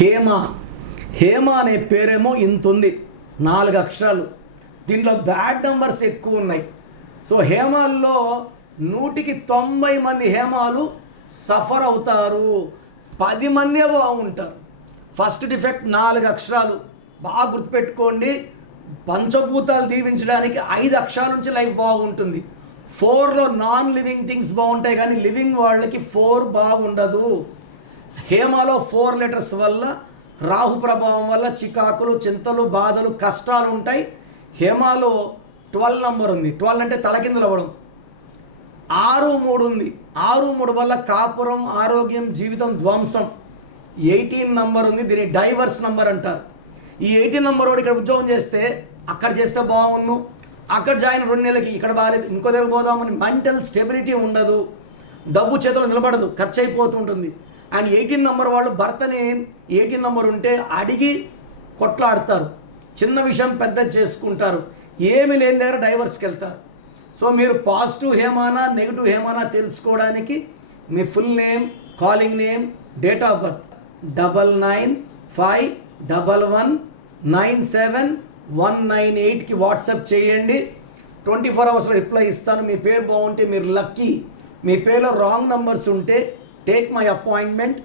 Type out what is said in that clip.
హేమ. హేమ అనే పేరేమో ఇంత ఉంది, 4 అక్షరాలు. దీంట్లో బ్యాడ్ నెంబర్స్ ఎక్కువ ఉన్నాయి. సో హేమాల్లో 100కి 90 మంది హేమాలు సఫర్ అవుతారు, 10 మందే బాగుంటారు. ఫస్ట్ డిఫెక్ట్ 4 అక్షరాలు బాగా గుర్తుపెట్టుకోండి. పంచభూతాలు దీవించడానికి 5 అక్షరాల నుంచి లైఫ్ బాగుంటుంది. 4లో నాన్ లివింగ్ థింగ్స్ బాగుంటాయి, కానీ లివింగ్ వాళ్ళకి 4 బాగుండదు. హేమలో 4 లెటర్స్ వల్ల రాహు ప్రభావం వల్ల చికాకులు, చింతలు, బాధలు, కష్టాలు ఉంటాయి. హేమలో 12 నంబర్ ఉంది. 12 అంటే తలకిందులు అవ్వడం. 6-3 ఉంది. 6-3 వల్ల కాపురం, ఆరోగ్యం, జీవితం ధ్వంసం. 18 నంబర్ ఉంది. దీన్ని డైవర్స్ నంబర్ అంటారు. ఈ 18 నంబర్ వాడు ఇక్కడ ఉద్యోగం చేస్తే అక్కడ చేస్తే బాగున్ను, అక్కడ జాయిన్ 2 నెలలకి ఇక్కడ బాగాలేదు, ఇంకో దగ్గర పోదామని మెంటల్ స్టెబిలిటీ ఉండదు, డబ్బు చేతిలో నిలబడదు, ఖర్చు అయిపోతుంటుంది. అండ్ 18 నంబర్ వాళ్ళు భర్తని 18 నంబర్ ఉంటే అడిగి కొట్లాడతారు, చిన్న విషయం పెద్ద చేసుకుంటారు, ఏమి లేని దగ్గర డైవర్స్కి వెళ్తారు. సో మీరు పాజిటివ్ హేమానా నెగిటివ్ హేమానా తెలుసుకోవడానికి మీ full name, calling name, date of birth 9951197198కి వాట్సాప్ చేయండి. 24 అవర్స్లో రిప్లై ఇస్తాను. మీ పేరు బాగుంటే మీరు లక్కీ. మీ పేరులో రాంగ్ నంబర్స్ ఉంటే టేక్ మై అపాయింట్మెంట్.